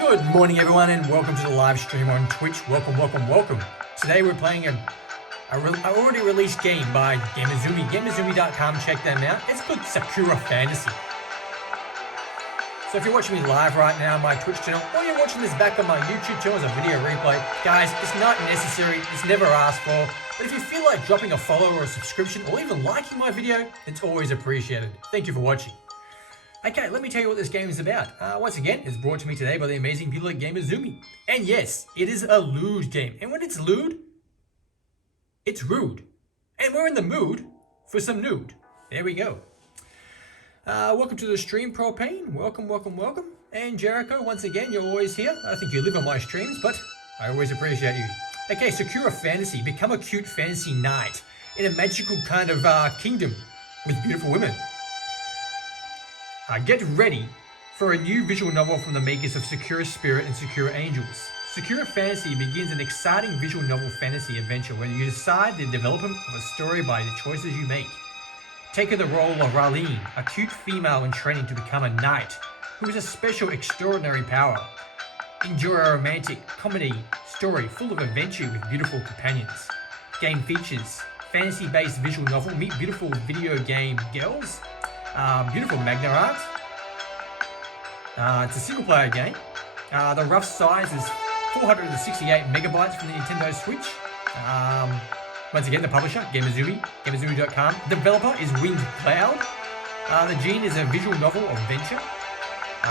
Good morning everyone and welcome to the live stream on Twitch. Welcome. Today we're playing a already released game by Gamuzumi. Gamuzumi.com, check them out. It's called Sakura Fantasy. So if you're watching me live right now on my Twitch channel, or you're watching this back on my YouTube channel as a video replay, guys, it's not necessary, it's never asked for, but if you feel like dropping a follow or a subscription or even liking my video, it's always appreciated. Thank you for watching. Okay, let me tell you what this game is about. Once again, it's brought to me today by the amazing people at Gamuzumi. And yes, it is a lewd game. And when it's lewd, it's rude. And we're in the mood for some nude. There we go. Welcome to the stream, Propane. Welcome. And Jericho, once again, you're always here. I think you live on my streams, but I always appreciate you. Okay, Sakura Fantasy. Become a cute fantasy knight in a magical kind of kingdom with beautiful women. Get ready for a new visual novel from the makers of Sakura Spirit and Sakura Angels. Sakura Fantasy begins an exciting visual novel fantasy adventure where you decide the development of a story by the choices you make. Take on the role of Raline, a cute female in training to become a knight who has a special extraordinary power. Enjoy a romantic comedy story full of adventure with beautiful companions. Game features fantasy-based visual novel, meet beautiful video game girls, beautiful magna art. It's a single player game. The rough size is 468 megabytes from the Nintendo Switch. Once again, the publisher, Gamuzumi, Gamuzumi.com. Developer is Winged Cloud. The gene is a visual novel adventure.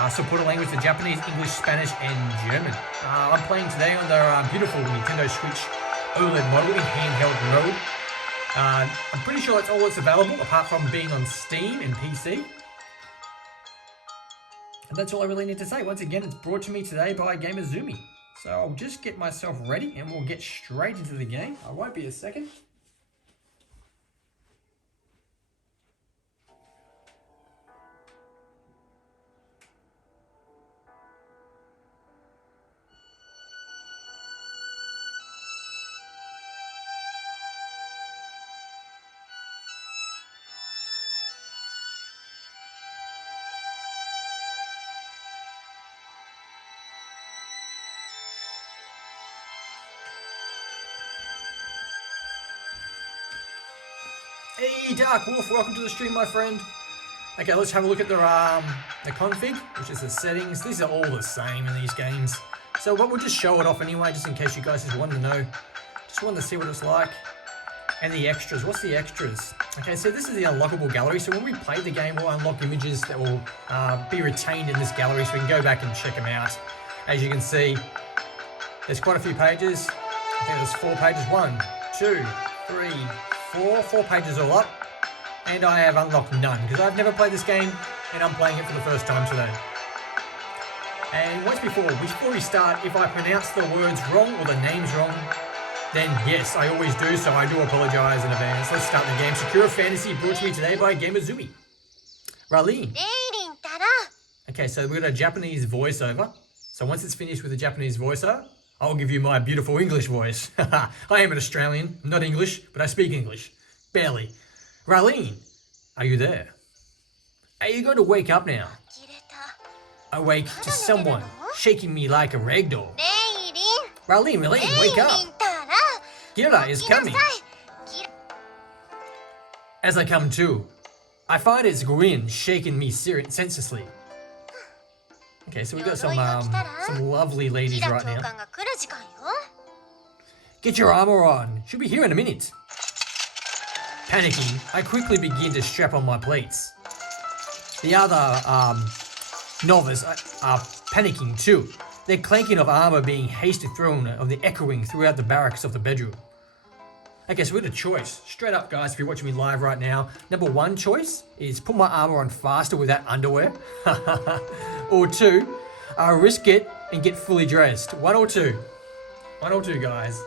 Supported language to Japanese, English, Spanish, and German. I'm playing today on the beautiful Nintendo Switch OLED model in handheld mode. I'm pretty sure that's all that's available apart from being on Steam and PC. And that's all I really need to say. Once again, it's brought to me today by Gamuzumi. So I'll just get myself ready and we'll get straight into the game. I won't be a second. Hey Dark Wolf, welcome to the stream, my friend. Okay, let's have a look at the config, which is the settings. These are all the same in these games. So we'll just show it off anyway, just in case you guys just want to know. Just wanted to see what it's like. And the extras, what's the extras? Okay, so this is the unlockable gallery. So when we play the game, we'll unlock images that will be retained in this gallery so we can go back and check them out. As you can see, there's quite a few pages. I think there's 4 pages. 1, 2, 3, 4 pages all up, and I have unlocked none because I've never played this game and I'm playing it for the first time today. And before we start, if I pronounce the words wrong or the names wrong, then yes, I always do, so I do apologize in advance. Let's start the game. Sakura Fantasy, brought to me today by Gamuzumi. Raline. Okay, so we've got a Japanese voiceover. So once it's finished with the Japanese voiceover, I'll give you my beautiful English voice. I am an Australian, I'm not English, but I speak English. Barely. Raline, are you there? Are you going to wake up now? Awake to someone shaking me like a ragdoll. Raline, wake up. Gira is coming. As I come to, I find its grin shaking me senselessly. Okay, so we've got some lovely ladies right now. Get your armor on. She'll be here in a minute. Panicking, I quickly begin to strap on my plates. The other novices are panicking too. Their clanking of armor being hastily thrown of the echoing throughout the barracks of the bedroom. Okay, so we got a choice. Straight up, guys, if you're watching me live right now, number 1 choice is put my armor on faster without underwear. Or 2, risk it and get fully dressed. 1 or 2. 1 or 2, guys.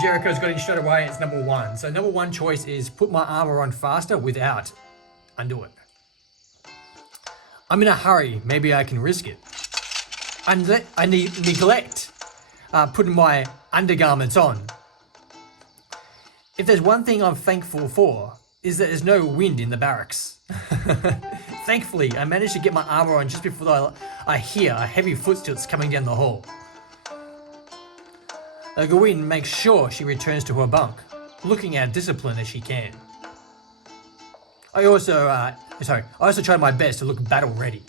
Jericho's got it straight away. It's number 1. So number 1 choice is put my armor on faster without underwear. I'm in a hurry. Maybe I can risk it. I neglect putting my undergarments on. If there's one thing I'm thankful for, is that there's no wind in the barracks. Thankfully, I managed to get my armor on just before I hear a heavy footsteps coming down the hall. Gawain makes sure she returns to her bunk, looking as disciplined as she can. I also tried my best to look battle ready.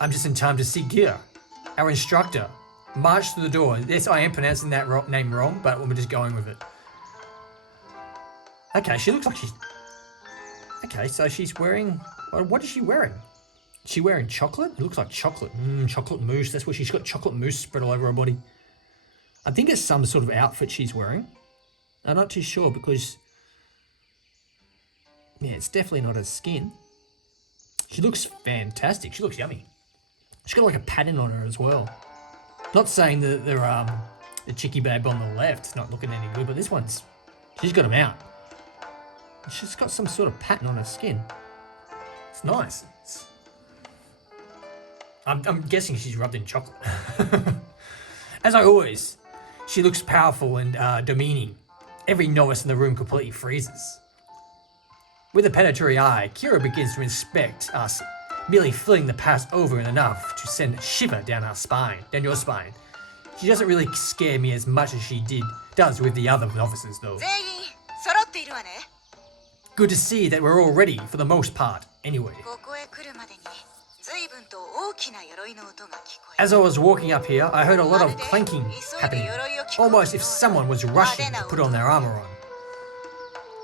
I'm just in time to see Gira, our instructor, march through the door. Yes, I am pronouncing that name wrong, but we're just going with it. Okay, she looks like she's... Okay, so she's wearing... What is she wearing? Is she wearing chocolate? It looks like chocolate. Chocolate mousse. That's what she's got, chocolate mousse spread all over her body. I think it's some sort of outfit she's wearing. I'm not too sure because... Yeah, it's definitely not her skin. She looks fantastic. She looks yummy. She's got like a pattern on her as well. Not saying that the chicky babe on the left's not looking any good, but this one's... She's got them out. She's got some sort of pattern on her skin. It's nice. I'm guessing she's rubbed in chocolate. As I always, she looks powerful and demeaning. Every novice in the room completely freezes. With a penetratory eye, Kira begins to inspect us, merely feeling the past over and enough to send a shiver down your spine. She doesn't really scare me as much as she does with the other novices, though. Good to see that we're all ready for the most part, anyway. As I was walking up here, I heard a lot of clanking happening, almost if someone was rushing to put on their armor on.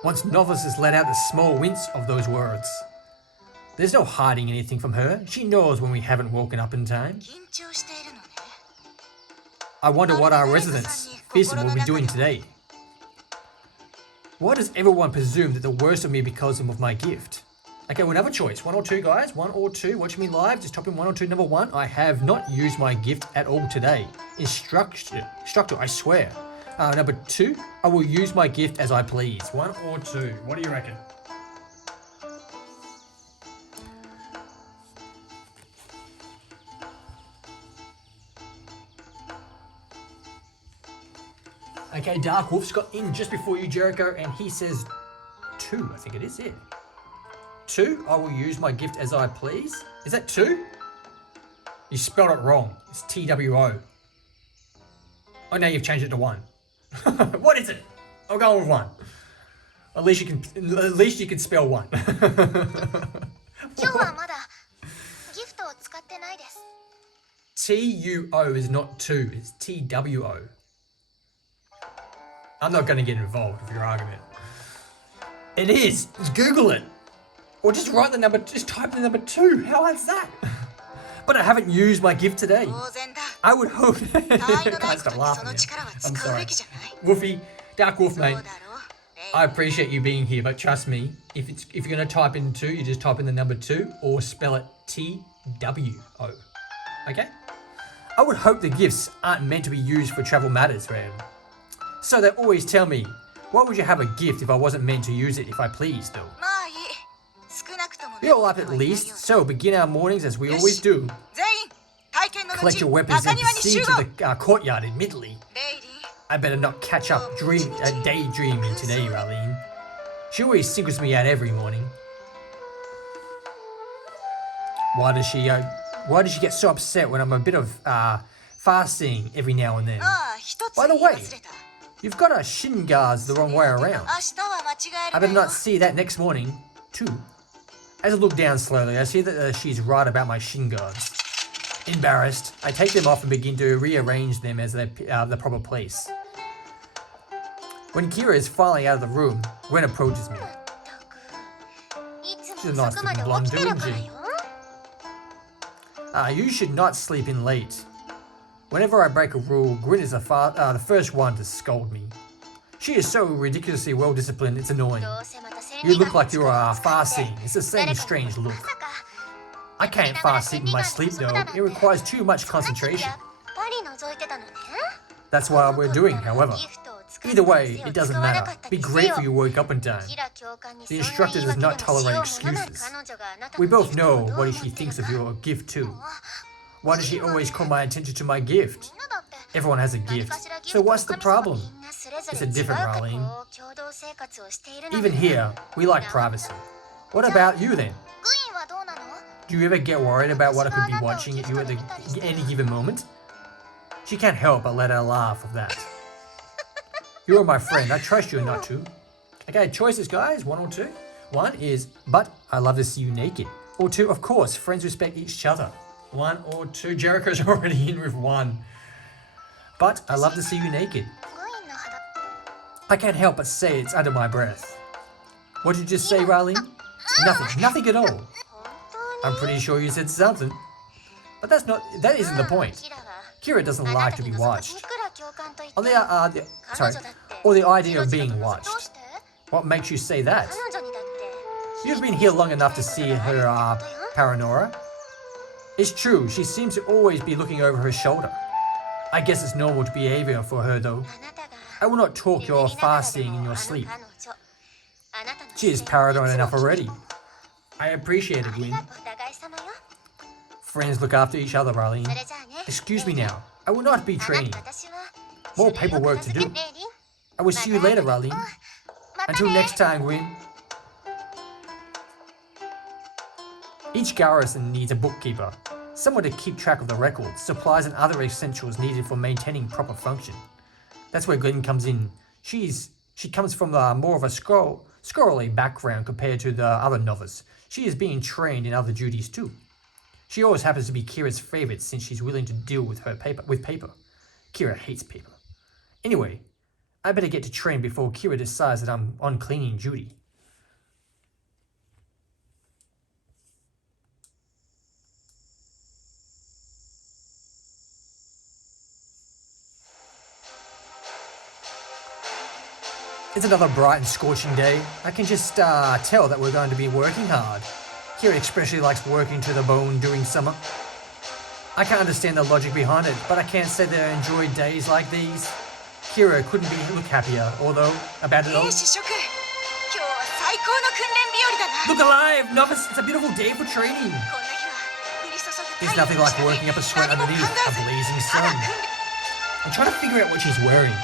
Once novices let out a small wince of those words. There's no hiding anything from her. She knows when we haven't woken up in time. I wonder what our residents, Fearsome, will be doing today. Why does everyone presume that the worst of me because of my gift? Okay, well, another choice. 1 or 2, guys. 1 or 2. Watch me live. Just type in 1 or 2. Number 1, I have not used my gift at all today. Instructor, I swear. Number 2, I will use my gift as I please. 1 or 2. What do you reckon? Okay, Dark Wolf's got in just before you, Jericho, and he says 2, I think it is, yeah. 2, I will use my gift as I please. Is that 2? You spelled it wrong. It's TWO. Oh, now you've changed it to 1. What is it? I'll go with 1. At least you can spell 1. TUO is not 2, it's TWO. I'm not going to get involved with your argument. It is. Just Google it. Or just write the number, just type the number 2. How hard's that? But I haven't used my gift today. I would hope... Can't stop laughing now. I'm sorry. Wolfie, Dark Wolf, mate. I appreciate you being here, but trust me, if you're going to type in 2, you just type in the number 2 or spell it TWO. Okay? I would hope the gifts aren't meant to be used for travel matters, Ram. So they always tell me, why would you have a gift if I wasn't meant to use it if I pleased, though? We're all up at least, so begin our mornings as we always do. Collect your weapons and proceed to the courtyard immediately. I better not catch up daydreaming today, Raleen. She always singles me out every morning. Why does she get so upset when I'm a bit of fasting every now and then? By the way, you've got our shin guards the wrong way around. I better not see that next morning, too. As I look down slowly, I see that she's right about my shin guards. Embarrassed, I take them off and begin to rearrange them as the proper place. When Kira is finally out of the room, Gwen approaches me. She's a nice looking blonde dude, isn't she? You should not sleep in late. Whenever I break a rule, Gwen is the first one to scold me. She is so ridiculously well disciplined, it's annoying. You look like you are fasting. It's the same strange look. I can't fast in my sleep though. It requires too much concentration. That's what we're doing, however. Either way, it doesn't matter. Be grateful you woke up in time. The instructor does not tolerate excuses. We both know what she thinks of your gift too. Why does she always call my attention to my gift? Everyone has a gift, so what's the problem? It's a different Raleen. Even here, we like privacy. What about you then? Do you ever get worried about what I could be watching at you at any given moment? She can't help but let her laugh of that. You're my friend, I trust you not to. Okay, choices guys, 1 or 2. 1 is, but I love to see you naked. Or 2, of course, friends respect each other. 1 or 2, Jericho's already in with 1. But I love to see you naked. I can't help but say it's under my breath. What did you just say, Raleen? Nothing at all. I'm pretty sure you said something. But that isn't the point. Kira doesn't like to be watched. Or the idea of being watched. What makes you say that? You've been here long enough to see her paranoia. It's true, she seems to always be looking over her shoulder. I guess it's normal to behavior for her though. I will not talk your far-seeing in your sleep. She is paranoid enough already. I appreciate it, Gwyn. Friends look after each other, Raleen. Excuse me now. I will not be training. More paperwork to do. I will see you later, Raleen. Until next time, Gwyn. Each garrison needs a bookkeeper, someone to keep track of the records, supplies and other essentials needed for maintaining proper function. That's where Gwyn comes in. She comes from more of a scholarly background compared to the other novice. She is being trained in other duties too. She always happens to be Kira's favorite since she's willing to deal with paper. Kira hates paper. Anyway, I better get to train before Kira decides that I'm on cleaning duty. It's another bright and scorching day. I can just tell that we're going to be working hard. Kira especially likes working to the bone during summer. I can't understand the logic behind it, but I can't say that I enjoy days like these. Kira couldn't look happier, although, about it all. Look alive, novice! It's a beautiful day for training. There's nothing like working up a sweat underneath a blazing sun. I'm trying to figure out what she's wearing,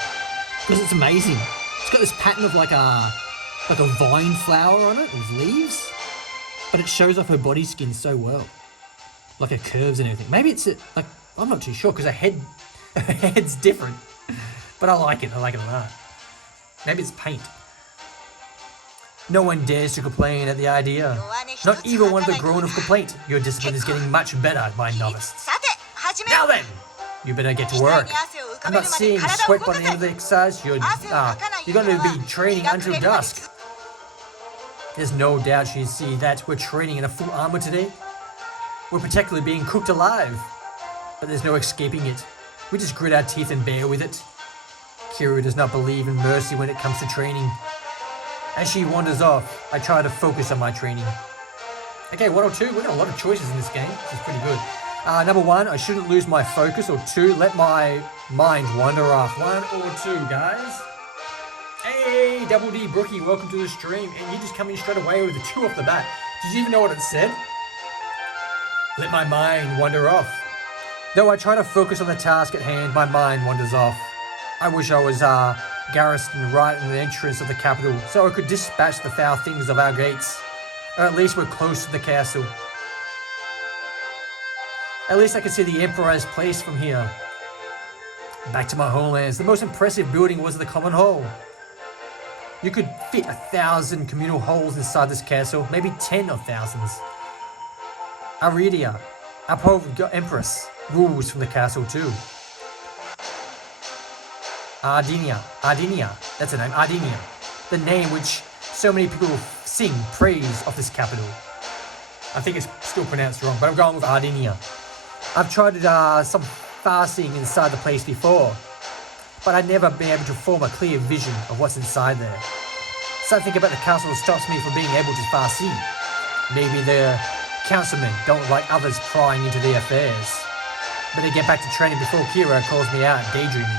because it's amazing. It's got this pattern of like a vine flower on it with leaves, but it shows off her body skin so well, like her curves and everything. Maybe it's I'm not too sure because her head's different, but I like it. I like it a lot. Maybe it's paint. No one dares to complain at the idea. Not even one of the grown-up complaint. Your discipline is getting much better, my novice. Now then, you better get to work. I'm not seeing sweat by the end of the exercise. You're going to be training until dusk. There's no doubt you see that we're training in a full armor today. We're particularly being cooked alive. But there's no escaping it. We just grit our teeth and bear with it. Kira does not believe in mercy when it comes to training. As she wanders off, I try to focus on my training. Okay, 1 or 2. We've got a lot of choices in this game. This is pretty good. Number 1, I shouldn't lose my focus. Or 2, let my mind wander off. 1 or 2, guys. Hey, Double D Brookie, welcome to the stream. And you just come in straight away with a 2 off the bat. Did you even know what it said? Let my mind wander off. Though I try to focus on the task at hand, my mind wanders off. I wish I was garrisoned right in the entrance of the capital, so I could dispatch the foul things of our gates. Or at least we're close to the castle. At least I can see the Emperor's place from here. Back to my homelands, the most impressive building was the common hall. You could fit 1,000 communal halls inside this castle, maybe 10 of thousands. Aridia, our poor Empress, rules from the castle too. Ardinia, that's her name, Ardinia. The name which so many people sing praise of this capital. I think it's still pronounced wrong, but I'm going with Ardinia. I've tried some far-seeing inside the place before, but I've never been able to form a clear vision of what's inside there. Something about the castle stops me from being able to far-see. Maybe the councilmen don't like others prying into their affairs. Better get back to training before Kira calls me out daydreaming.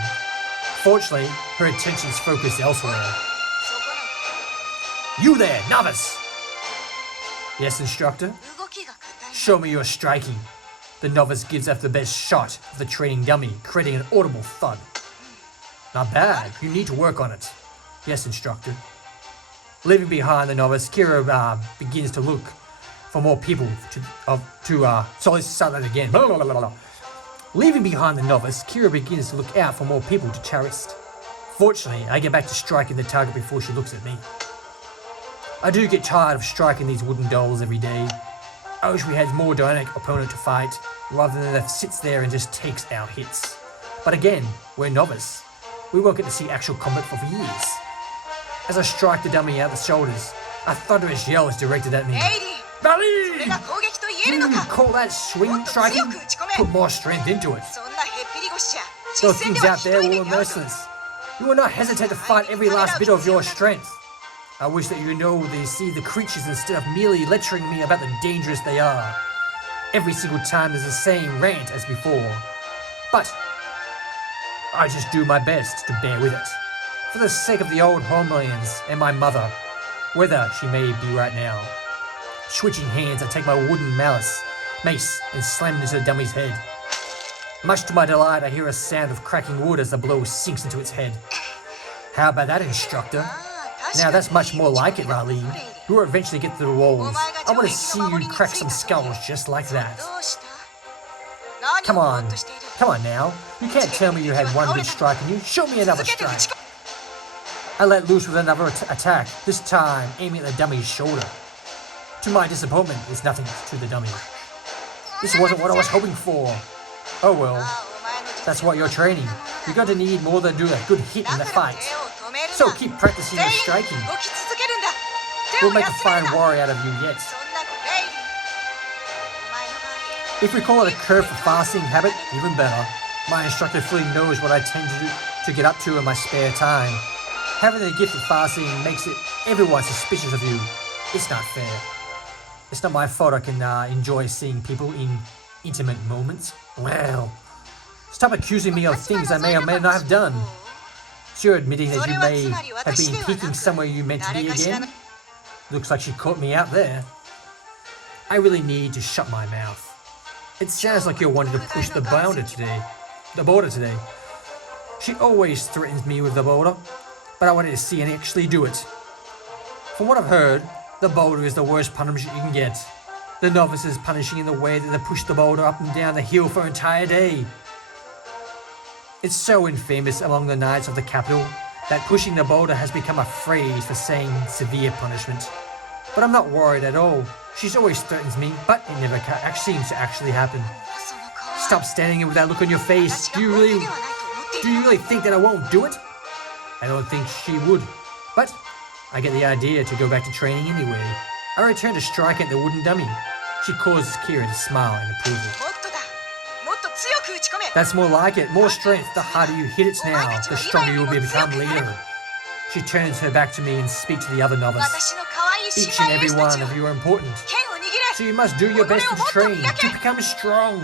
Fortunately, her attention's focused elsewhere. You there, novice! Yes, instructor? Show me your striking. The novice gives up the best shot of the training dummy, creating an audible thud. Not bad, you need to work on it. Yes, instructor. Leaving behind the novice, Kira begins to look for more people so let's start that again. Leaving behind the novice, Kira begins to look out for more people to charist. Fortunately, I get back to striking the target before she looks at me. I do get tired of striking these wooden dolls every day. I wish we had more dynamic opponent to fight, rather than that sits there and just takes our hits. But again, we're novice. We won't get to see actual combat for years. As I strike the dummy out the shoulders, a thunderous yell is directed at me. Valley! Call that swing striking? Put more strength into it. Those things out there were merciless. You will not hesitate to fight every last bit of your strength. I wish that they see the creatures instead of merely lecturing me about the dangerous they are. Every single time there's the same rant as before. But I just do my best to bear with it. For the sake of the old homelands and my mother, whether she may be right now. Switching hands, I take my wooden mace and slam it into the dummy's head. Much to my delight, I hear a sound of cracking wood as the blow sinks into its head. How about that, instructor? Now that's much more like it, Raleigh. You will eventually get to the walls. I want to see you crack some skulls just like that. Come on now. You can't tell me you had one good strike in you. Show me another strike. I let loose with another attack, this time aiming at the dummy's shoulder. To my disappointment, it's nothing to the dummy. This wasn't what I was hoping for. Oh well, that's what you're training. You're going to need more than do a good hit in the fight. So keep practicing your striking. We'll make a fine warrior out of you yet. If we call it a curve for fasting habit, even better. My instructor fully knows what I tend to get up to in my spare time. Having the gift of fasting makes everyone suspicious of you. It's not fair. It's not my fault I can enjoy seeing people in intimate moments. Well, stop accusing me of things I may or may not have done. So you're admitting that you may have been peeking somewhere you meant to be again? Looks like she caught me out there. I really need to shut my mouth. It sounds like you're wanting to push the border today. She always threatens me with the boulder, but I wanted to see and actually do it. From what I've heard, the boulder is the worst punishment you can get. The novice is punishing in the way that they push the boulder up and down the hill for an entire day. It's so infamous among the knights of the capital that pushing the boulder has become a phrase for saying severe punishment. But I'm not worried at all. She's always threatens me, but it never seems to actually happen. Stop standing there with that look on your face. Do you really think that I won't do it? I don't think she would, but I get the idea to go back to training anyway. I return to strike at the wooden dummy. She causes Kira to smile in approval. That's more like it. More strength. The harder you hit it now, the stronger you will become later. She turns her back to me and speaks to the other novice. Each and every one of you are important. So you must do your best to train, to become strong.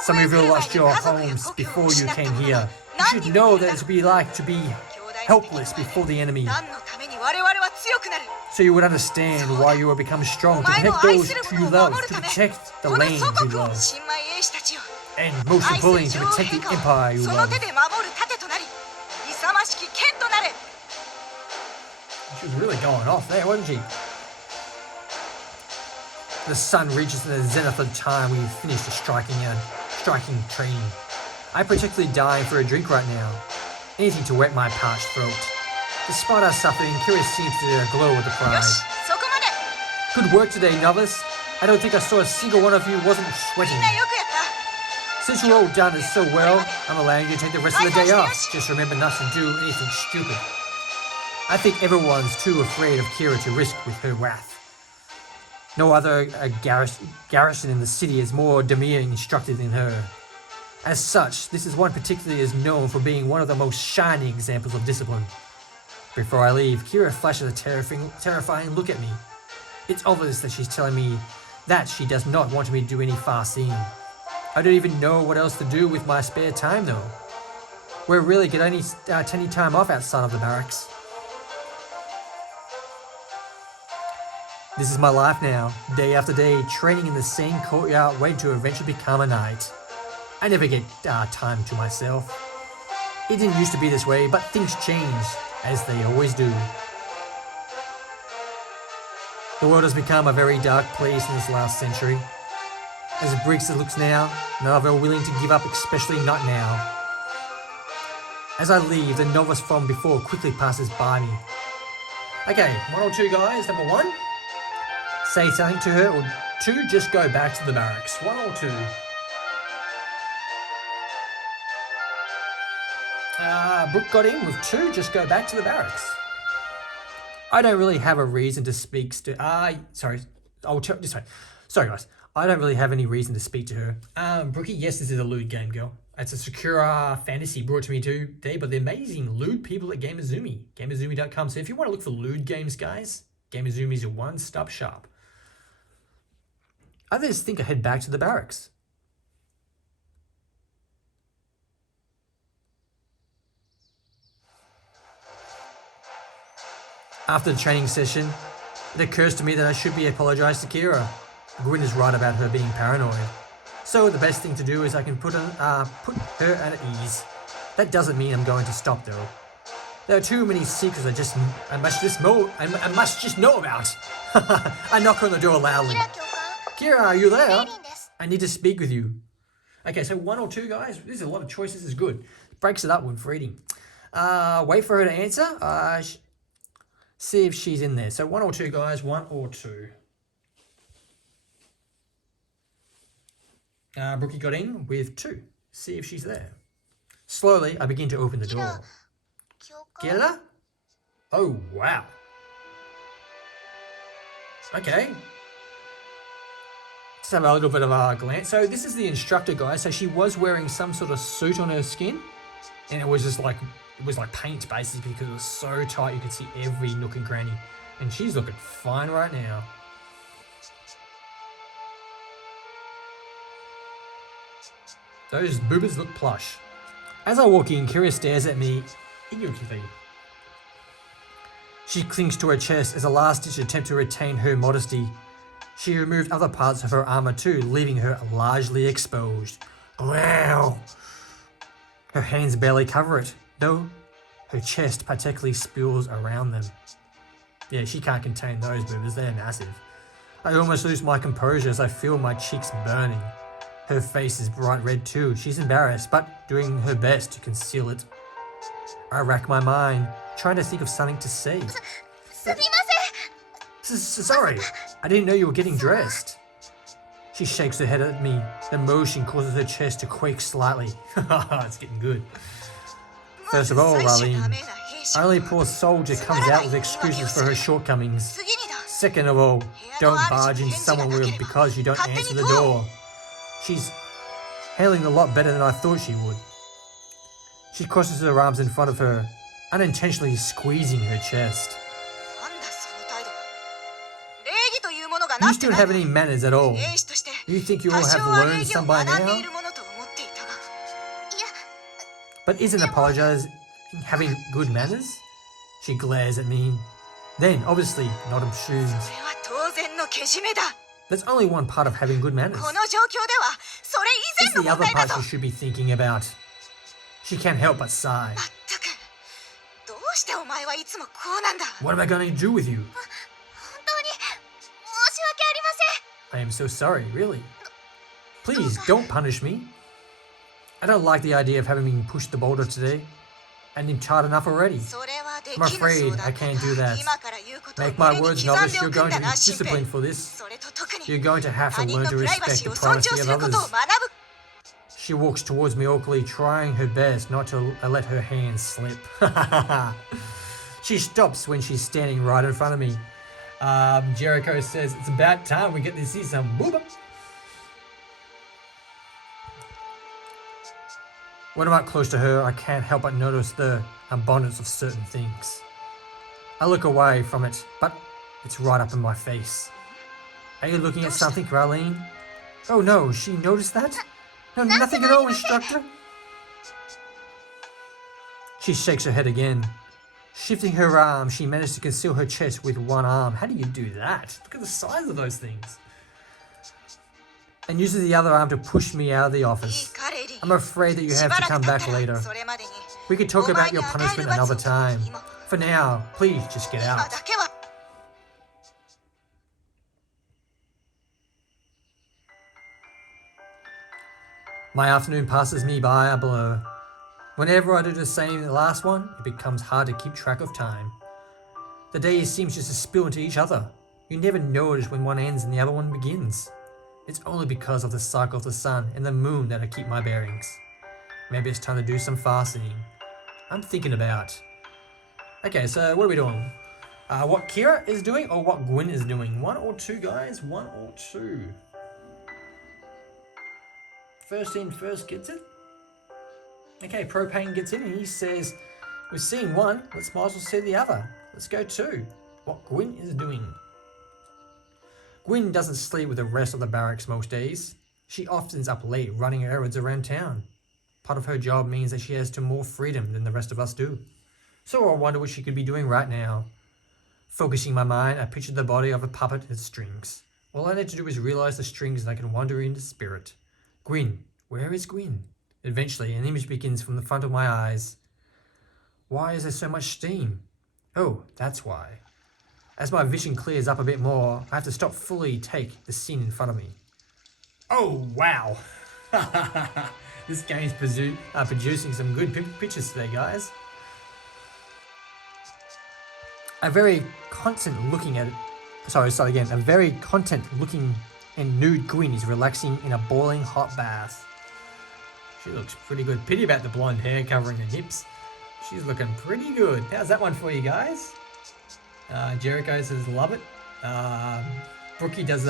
Some of you lost your homes before you came here. You should know that it would be like to be helpless before the enemy. So you would understand why you will become strong, to protect those you love, to protect the land you love. And most importantly, to protect the empire you love. She was really going off there, wasn't she? The sun reaches the zenith of time we finish the striking training. I'm particularly dying for a drink right now. Anything to wet my parched throat. Despite our suffering, Kira seems to glow with the pride. Good work today, novice. I don't think I saw a single one of you wasn't sweating. Since you're all done it so well, I'm allowing you to take the rest of the day off. Just remember not to do anything stupid. I think everyone's too afraid of Kira to risk with her wrath. No other garrison in the city is more demure and instructed than her. As such, this is one particularly is known for being one of the most shining examples of discipline. Before I leave, Kira flashes a terrifying look at me. It's obvious that she's telling me that she does not want me to do any fasting. I don't even know what else to do with my spare time though. We really get any time off outside of the barracks. This is my life now, day after day, training in the same courtyard, waiting to eventually become a knight. I never get time to myself. It didn't used to be this way, but things change, as they always do. The world has become a very dark place in this last century. As bleak as it looks now, none of are willing to give up, especially not now. As I leave, the novice from before quickly passes by me. Okay, 1 or 2 guys. Number 1, say something to her, or 2, just go back to the barracks. 1 or 2. Brooke got in with 2, just go back to the barracks. I don't really have a reason to speak to... sorry. I'll tell this way. Sorry, guys. I don't really have any reason to speak to her. Brookie, yes, this is a lewd game, girl. It's a Sakura fantasy brought to me today by the amazing lewd people at Gamuzumi. Gamuzumi.com. So if you want to look for lewd games, guys, Gamuzumi is your one-stop shop. I just think I head back to the barracks. After the training session, it occurs to me that I should be apologized to Kira. Gwyn is right about her being paranoid. So the best thing to do is I can put her at ease. That doesn't mean I'm going to stop though. There are too many secrets I must just know about. I knock on the door loudly. Kira, are you there? I need to speak with you. Okay, so 1 or 2 guys. There's a lot of choices. This is good. Breaks it up when for eating. Wait for her to answer. See if she's in there. So 1 or 2 guys. 1 or 2. Brookie got in with 2. See if she's there. Slowly, I begin to open the door. Kira? Oh, wow. Okay. Let's have a little bit of a glance. So this is the instructor, guys. So she was wearing some sort of suit on her skin. And it was just like, paint, basically, because it was so tight you could see every nook and cranny. And she's looking fine right now. Those boobas look plush. As I walk in, Kira stares at me ignorantly. She clings to her chest as a last-ditch attempt to retain her modesty. She removed other parts of her armor too, leaving her largely exposed. Wow! Her hands barely cover it, though her chest particularly spills around them. Yeah, she can't contain those boobas, they're massive. I almost lose my composure as I feel my cheeks burning. Her face is bright red too. She's embarrassed, but doing her best to conceal it. I rack my mind, trying to think of something to say. Sorry, I didn't know you were getting dressed. She shakes her head at me. The motion causes her chest to quake slightly. It's getting good. First of all, Raleen, only poor soldier comes out with excuses for her shortcomings. Second of all, don't barge into someone because you don't answer the door. She's handling a lot better than I thought she would. She crosses her arms in front of her, unintentionally squeezing her chest. You still have any manners at all? You think you all have learned some by now? But isn't apologizing having good manners? She glares at me. Then, obviously, not assumed. That's only one part of having good manners. It's the other part you should be thinking about. She can't help but sigh. What am I going to do with you? I am so sorry, really. Please, don't punish me. I don't like the idea of having been pushed the boulder today. And I'm tired enough already. I'm afraid I can't do that. Make my words, novice, you're going to be disciplined for this. You're going to have to learn to respect the privacy of others. She walks towards me awkwardly, trying her best not to let her hands slip. She stops when she's standing right in front of me. Jericho says, it's about time we get to see some booba. When I'm up close to her, I can't help but notice the abundance of certain things. I look away from it, but it's right up in my face. Are you looking at something, Raleen? Oh no, she noticed that? No, nothing at all, instructor. She shakes her head again. Shifting her arm, she managed to conceal her chest with one arm. How do you do that? Look at the size of those things. And uses the other arm to push me out of the office. I'm afraid that you have to come back later. We could talk about your punishment another time. For now, please just get out. My afternoon passes me by a blur. Whenever I do the same as the last one, it becomes hard to keep track of time. The days seem just to spill into each other. You never notice when one ends and the other one begins. It's only because of the cycle of the sun and the moon that I keep my bearings. Maybe it's time to do some fasting. I'm thinking about. Okay, so what are we doing? What Kira is doing or what Gwyn is doing? One or two, guys? One or two? First in, first gets it. Okay, Propane gets in and he says, we've seen one, let's might as well see the other. Let's go two. What Gwyn is doing. Gwyn doesn't sleep with the rest of the barracks most days. She often's up late running errands around town. Part of her job means that she has to more freedom than the rest of us do. So I wonder what she could be doing right now. Focusing my mind, I pictured the body of a puppet with strings. All I need to do is realize the strings and I can wander into spirit. Gwyn, where is Gwyn? Eventually, an image begins from the front of my eyes. Why is there so much steam? Oh, that's why. As my vision clears up a bit more, I have to stop fully take the scene in front of me. Oh, wow. This game's producing some good pictures today, guys. A very content looking and nude Gwyn is relaxing in a boiling hot bath. She looks pretty good. Pity about the blonde hair covering her hips. She's looking pretty good. How's that one for you guys? Jericho says love it. Brookie does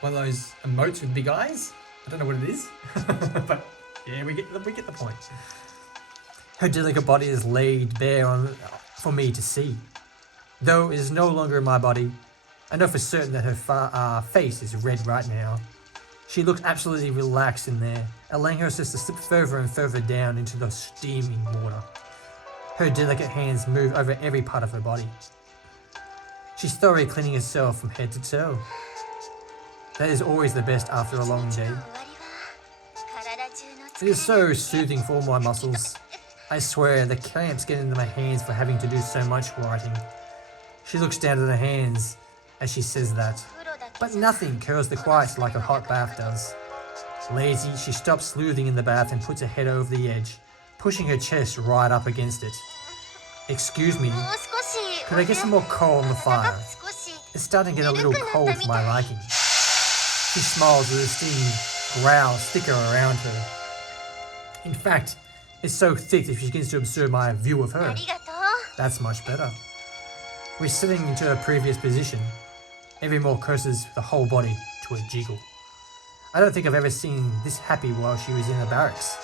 one of those emotes with big eyes. I don't know what it is, but yeah, we get the point. Her delicate body is laid bare for me to see. Though it is no longer in my body, I know for certain that her face is red right now. She looks absolutely relaxed in there, allowing herself to slip further and further down into the steaming water. Her delicate hands move over every part of her body. She's thoroughly cleaning herself from head to toe. That is always the best after a long day. It is so soothing for all my muscles. I swear the cramps get into my hands for having to do so much writing. She looks down at her hands as she says that, but nothing curls the quiet like a hot bath does. Lazy, she stops sleuthing in the bath and puts her head over the edge, pushing her chest right up against it. Excuse me, could I get some more coal on the fire? It's starting to get a little cold for my liking. She smiles with a steamy growl sticker around her. In fact, it's so thick that she begins to observe my view of her. That's much better. Resetting into her previous position, Every more curses the whole body to a jiggle. I don't think I've ever seen this happy while she was in the barracks.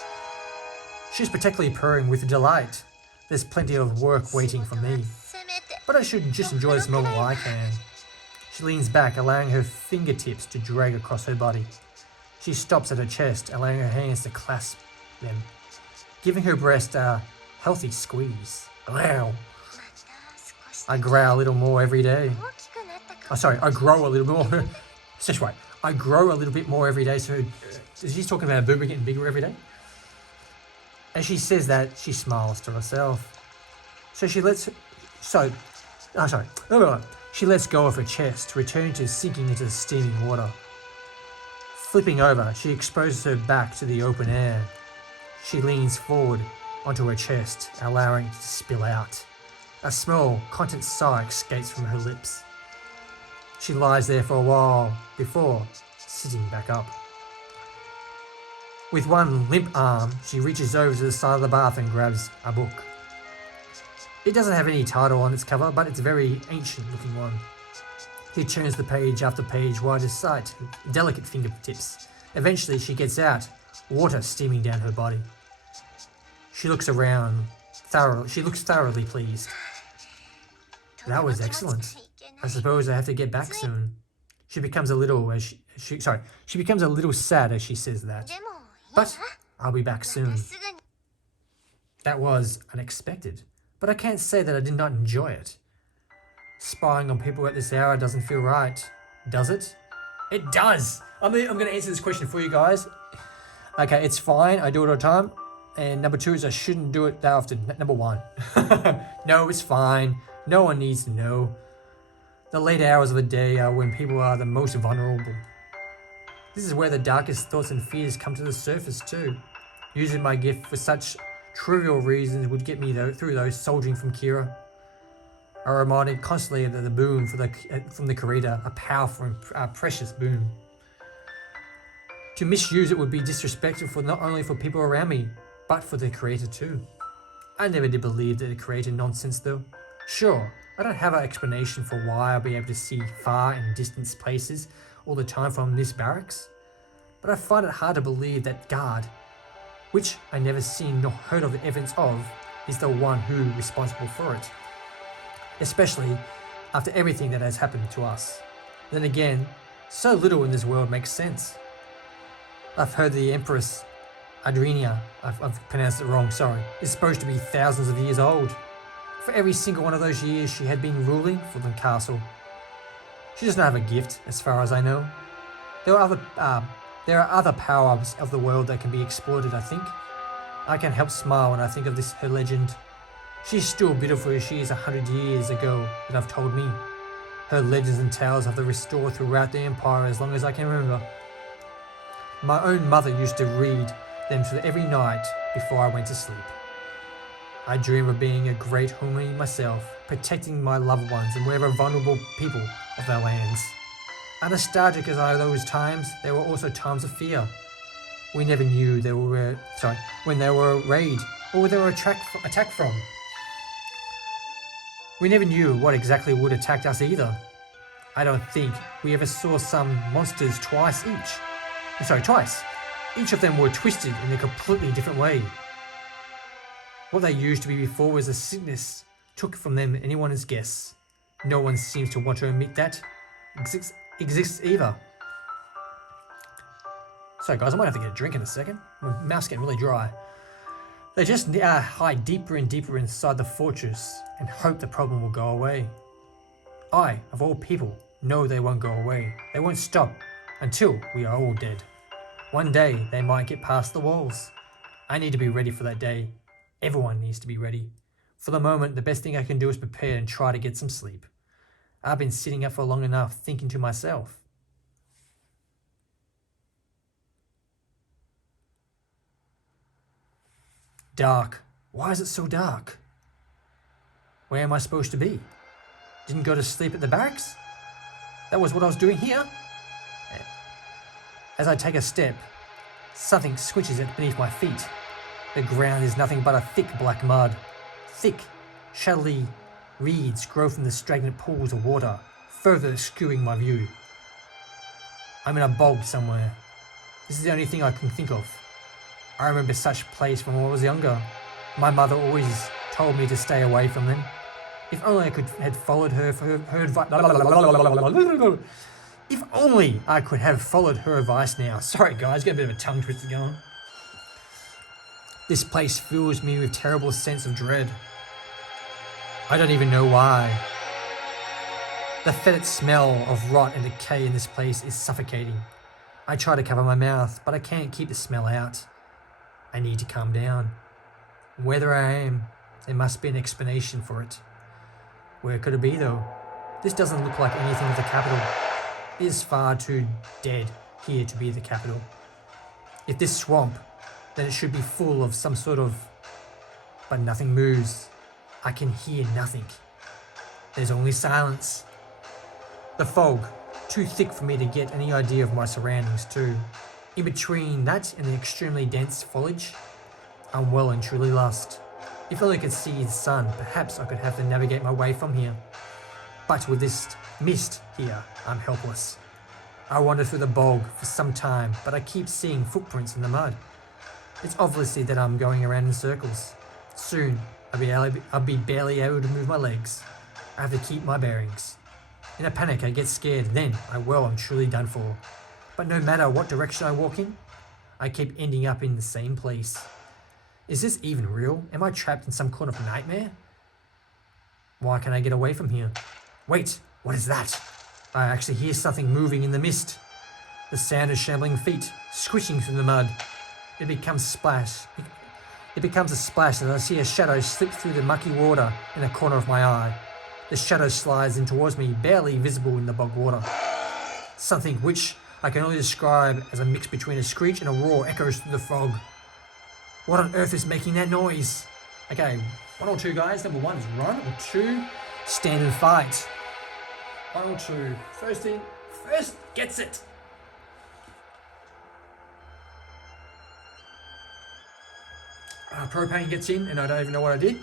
She's particularly purring with delight. There's plenty of work waiting for me, but I should just enjoy this moment while I can. She leans back, allowing her fingertips to drag across her body. She stops at her chest, allowing her hands to clasp them, giving her breast a healthy squeeze. Wow. I growl a little more every day. I grow a little more. That's right. I grow a little bit more every day. So she's talking about her boob getting bigger every day. As she says that, she smiles to herself. She lets go of her chest, returning to sinking into the steaming water. Flipping over, she exposes her back to the open air. She leans forward onto her chest, allowing it to spill out. A small, content sigh escapes from her lips. She lies there for a while before sitting back up. With one limp arm, she reaches over to the side of the bath and grabs a book. It doesn't have any title on its cover, but it's a very ancient looking one. She turns the page after page wide as sight, delicate fingertips. Eventually she gets out, water steaming down her body. She looks around, thoroughly pleased. That was excellent. I suppose I have to get back soon. She becomes a little sad as she says that. But I'll be back soon. That was unexpected, but I can't say that I did not enjoy it. Spying on people at this hour doesn't feel right, does it? It does! I'm going to answer this question for you guys. Okay, it's fine, I do it all the time. And number two is I shouldn't do it that often. Number one. No, it's fine. No one needs to know. The late hours of the day are when people are the most vulnerable. This is where the darkest thoughts and fears come to the surface too. Using my gift for such trivial reasons would get me through those soldiering from Kira. I reminded constantly of the boon from the Creator, a powerful and precious boon. To misuse it would be disrespectful for not only for people around me, but for the Creator too. I never did believe that it created nonsense though. Sure, I don't have an explanation for why I'll be able to see far and distant places all the time from this barracks, but I find it hard to believe that God, which I never seen nor heard of the evidence of, is the one who is responsible for it. Especially after everything that has happened to us. Then again, so little in this world makes sense. I've heard the Empress Adrenia, I've pronounced it wrong, sorry, is supposed to be thousands of years old. For every single one of those years she had been ruling for the castle. She does not have a gift, as far as I know. There are other powers of the world that can be exploited, I think. I can't help smile when I think of her legend. She's still beautiful as she is 100 years ago that I've told me. Her legends and tales have been restored throughout the Empire as long as I can remember. My own mother used to read them every night before I went to sleep. I dream of being a great homie myself, protecting my loved ones and wherever vulnerable people of their lands. And nostalgic as are those times, there were also times of fear. We never knew when they were a raid or where they were attacked from. We never knew what exactly would attack us either. I don't think we ever saw some monsters twice. Each of them were twisted in a completely different way. What they used to be before was a sickness took from them anyone's guess. No one seems to want to admit that exists either. Sorry guys, I might have to get a drink in a second. My mouth's getting really dry. They just hide deeper and deeper inside the fortress and hope the problem will go away. I, of all people, know they won't go away. They won't stop until we are all dead. One day, they might get past the walls. I need to be ready for that day. Everyone needs to be ready. For the moment, the best thing I can do is prepare and try to get some sleep. I've been sitting up for long enough, thinking to myself. Dark. Why is it so dark? Where am I supposed to be? Didn't go to sleep at the barracks? That was what I was doing here? As I take a step, something squishes it beneath my feet. The ground is nothing but a thick black mud. Thick, shadowy reeds grow from the stagnant pools of water, further skewing my view. I'm in a bog somewhere. This is the only thing I can think of. I remember such place when I was younger. My mother always told me to stay away from them. If only I had followed her advice. If only I could have followed her advice now. Sorry guys, got a bit of a tongue twister going. This place fills me with a terrible sense of dread. I don't even know why. The fetid smell of rot and decay in this place is suffocating. I try to cover my mouth, but I can't keep the smell out. I need to calm down. Whether I am, there must be an explanation for it. Where could it be though? This doesn't look like anything of the capital. It is far too dead here to be the capital. If this swamp, then it should be full of some sort of... But nothing moves. I can hear nothing. There's only silence. The fog, too thick for me to get any idea of my surroundings too. In between that and the extremely dense foliage, I'm well and truly lost. If only I could see the sun, perhaps I could have to navigate my way from here. But with this mist here, I'm helpless. I wander through the bog for some time, but I keep seeing footprints in the mud. It's obviously that I'm going around in circles. Soon, I'll be barely able to move my legs. I have to keep my bearings. In a panic, I get scared, then I'm truly done for. But no matter what direction I walk in, I keep ending up in the same place. Is this even real? Am I trapped in some kind of nightmare? Why can't I get away from here? Wait, what is that? I actually hear something moving in the mist. The sound of shambling feet, squishing through the mud. It becomes a splash as I see a shadow slip through the mucky water in the corner of my eye. The shadow slides in towards me, barely visible in the bog water. Something which I can only describe as a mix between a screech and a roar echoes through the fog. What on earth is making that noise? Okay, 1 or 2 guys. Number 1 is run, or 2, stand and fight. 1 or 2. First gets it. Propane gets in, and I don't even know what I did.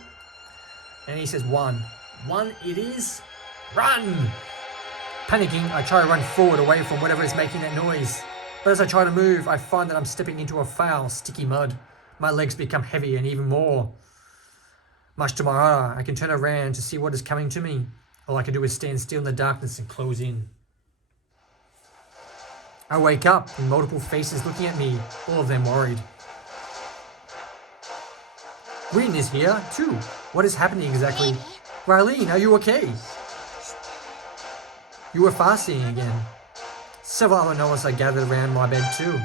And he says 1. 1 it is. Run! Panicking, I try to run forward away from whatever is making that noise. But as I try to move, I find that I'm stepping into a foul, sticky mud. My legs become heavy and even more. Much to my horror, I can turn around to see what is coming to me. All I can do is stand still in the darkness and close in. I wake up with multiple faces looking at me, all of them worried. Rin is here, too. What is happening exactly? Raylene, are you okay? You were fasting again. Several other novices are gathered around my bed too.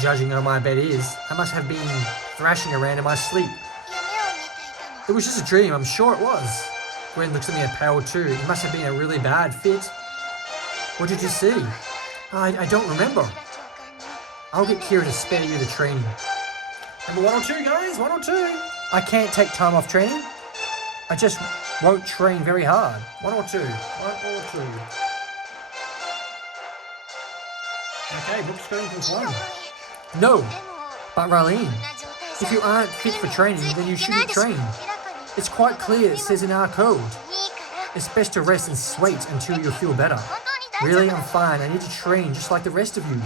Judging how my bed is, I must have been thrashing around in my sleep. It was just a dream, I'm sure it was. Gwen looks at me pale too. It must have been a really bad fit. What did you see? I don't remember. I'll get Kira to spare you the training. Number 1 or 2, guys. 1 or 2. I can't take time off training. I just won't train very hard. 1 or 2. 1 or 2. Okay, book's going to 1. No, but Raylene, if you aren't fit for training, then you shouldn't train. It's quite clear, it says in our code. It's best to rest and wait until you feel better. Really, I'm fine. I need to train just like the rest of you.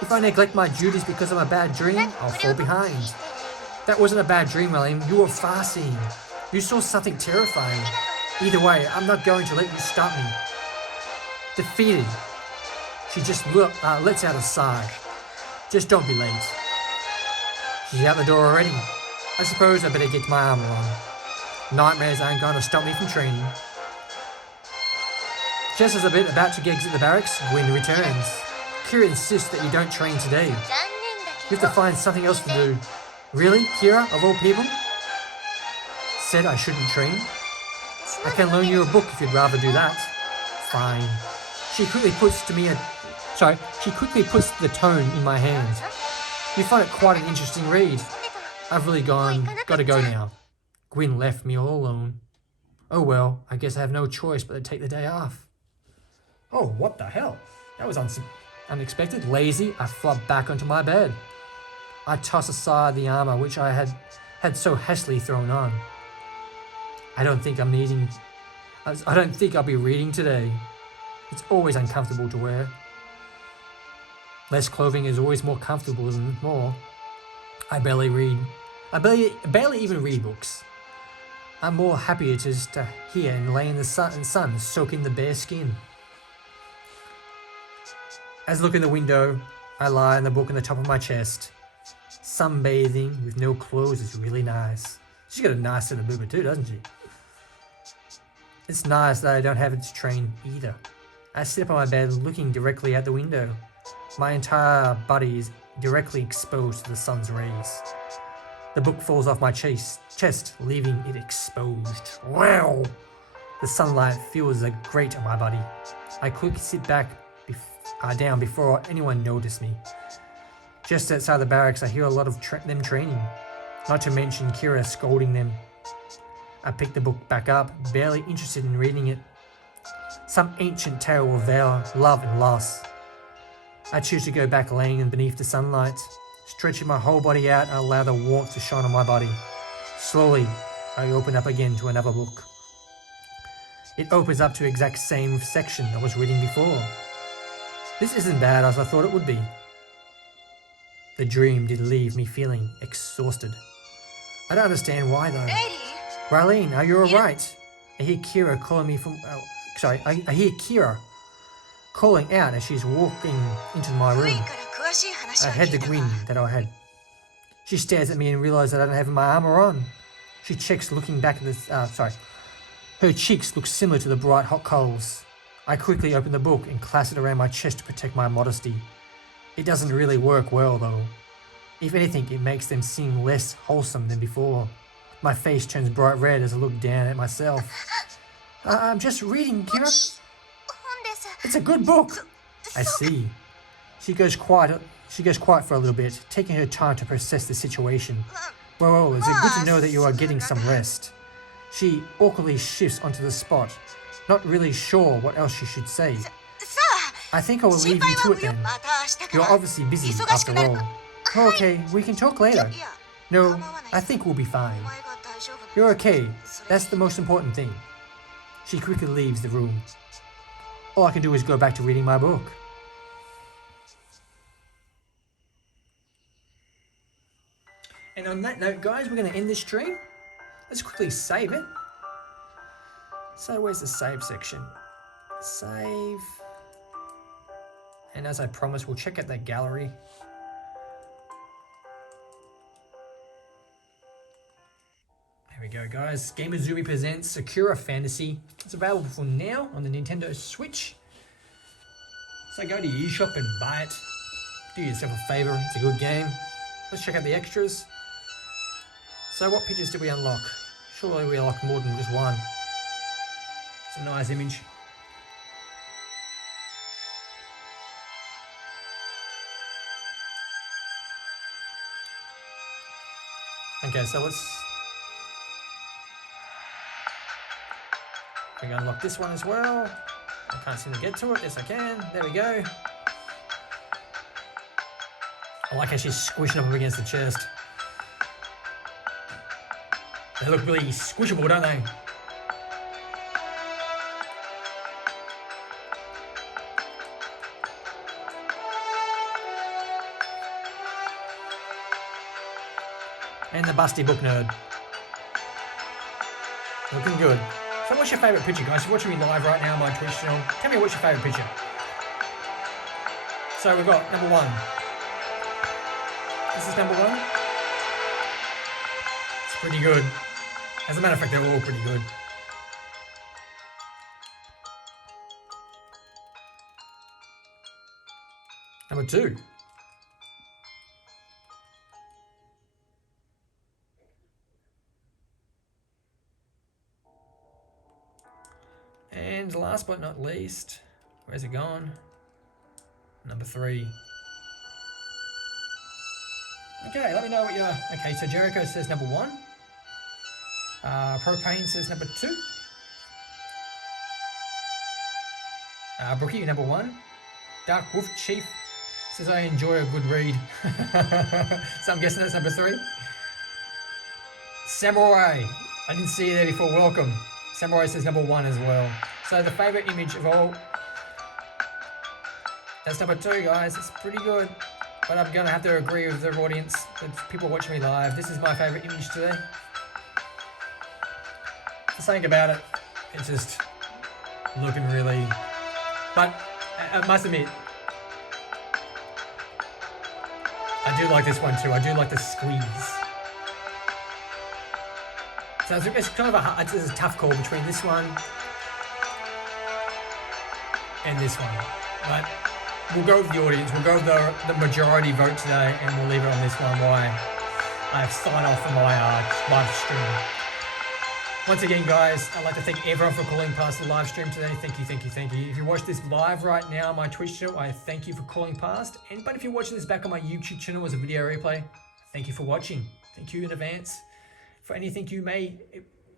If I neglect my duties because of a bad dream, I'll fall behind. That wasn't a bad dream, Raylene. You were fasting. You saw something terrifying. Either way, I'm not going to let you stop me. Defeated. She just lets out a sigh. Just don't be late. She's out the door already. I suppose I better get my armor on. Nightmares aren't going to stop me from training. Just as I'm about to exit the barracks, Gwen returns. Kira insists that you don't train today. You have to find something else to do. Really, Kira, of all people? Said I shouldn't train? I can loan you a book if you'd rather do that. Fine. She quickly puts the tome in my hand. You find it quite an interesting read. I've really got to go now. Gwen left me all alone. Oh well, I guess I have no choice but to take the day off. Oh, what the hell? That was unexpected. Lazy, I flop back onto my bed. I toss aside the armor which I had so hastily thrown on. I don't think I'll be reading today. It's always uncomfortable to wear. Less clothing is always more comfortable, isn't it? More. I barely read. I barely even read books. I'm more happier just to hear and lay in the sun soaking the bare skin. As I look in the window, I lie on the book on the top of my chest. Sunbathing with no clothes is really nice. She's got a nice set of booba too, doesn't she? It's nice that I don't have to train either. I sit up on my bed looking directly at the window. My entire body is directly exposed to the sun's rays. The book falls off my chest, leaving it exposed. Wow! The sunlight feels a grate on my body. I quickly sit down before anyone noticed me. Just outside the barracks, I hear a lot of them training, not to mention Kira scolding them. I pick the book back up, barely interested in reading it. Some ancient tale of our love and loss. I choose to go back laying beneath the sunlight. Stretching my whole body out, I allow the warmth to shine on my body. Slowly, I open up again to another book. It opens up to the exact same section I was reading before. This isn't bad as I thought it would be. The dream did leave me feeling exhausted. I don't understand why though. Raylene, are you alright? I hear Kira calling me from... I hear Kira calling out as she's walking into my room. I had the grin that I had. She stares at me and realizes that I don't have my armor on. She checks looking back at the... Her cheeks look similar to the bright hot coals. I quickly open the book and clasp it around my chest to protect my modesty. It doesn't really work well though. If anything, it makes them seem less wholesome than before. My face turns bright red as I look down at myself. I'm just reading, Kira. It's a good book. I see. She goes quiet for a little bit, taking her time to process the situation. Well, is it good to know that you are getting some rest? She awkwardly shifts onto the spot, not really sure what else she should say. I think I will leave you to it then. You're obviously busy after all. Okay, we can talk later. No, I think we'll be fine. You're okay. That's the most important thing. She quickly leaves the room. All I can do is go back to reading my book. And on that note, guys, we're going to end this stream. Let's quickly save it. So where's the save section? Save. And as I promised, we'll check out that gallery. There we go, guys. Gamuzumi presents Sakura Fantasy. It's available for now on the Nintendo Switch. So go to your eShop and buy it. Do yourself a favor. It's a good game. Let's check out the extras. So what pictures did we unlock? Surely we unlocked more than just one. It's a nice image. Okay, so let's... We can unlock this one as well. I can't seem to get to it. Yes, I can. There we go. I like how she's squishing up against the chest. They look really squishable, don't they? And the busty book nerd. Looking good. So what's your favourite picture, guys? If you're watching me live right now on my Twitch channel, tell me what's your favourite picture. So we've got number 1. This is number 1. It's pretty good. As a matter of fact, they're all pretty good. Number 2. And last but not least, where's it gone? Number 3. Okay, let me know what you're... Okay, so Jericho says number 1. Propane says number 2. Brookie, number 1. Dark Wolf Chief says I enjoy a good read. So I'm guessing that's number 3. Samurai, I didn't see you there before, welcome. Samurai says number 1 as well. So the favourite image of all, that's number 2, guys. It's pretty good. But I'm going to have to agree with the audience, the people watching me live. This is my favourite image today. There's something about it. It's just looking really... But I must admit, I do like this one too. I do like the squeeze. So it's kind of it's a tough call between this one and this one. But we'll go with the audience. We'll go with the majority vote today, and we'll leave it on this one while I sign off from my live stream. Once again, guys, I'd like to thank everyone for calling past the live stream today. Thank you, thank you, thank you. If you watch this live right now on my Twitch channel, I thank you for calling past. But if you're watching this back on my YouTube channel as a video replay, thank you for watching. Thank you in advance. For anything you may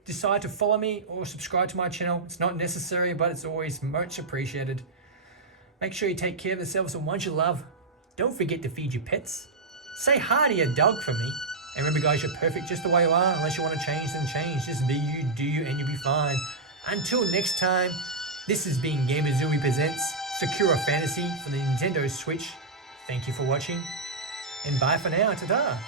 decide to follow me or subscribe to my channel, it's not necessary, but it's always much appreciated. Make sure you take care of yourselves, and once you love, don't forget to feed your pets. Say hi to your dog for me. And remember, guys, you're perfect just the way you are. Unless you want to change, then change. Just be you, do you, and you'll be fine. Until next time, this has been Gamuzumi Presents Sakura Fantasy for the Nintendo Switch. Thank you for watching, and bye for now. Ta-ta.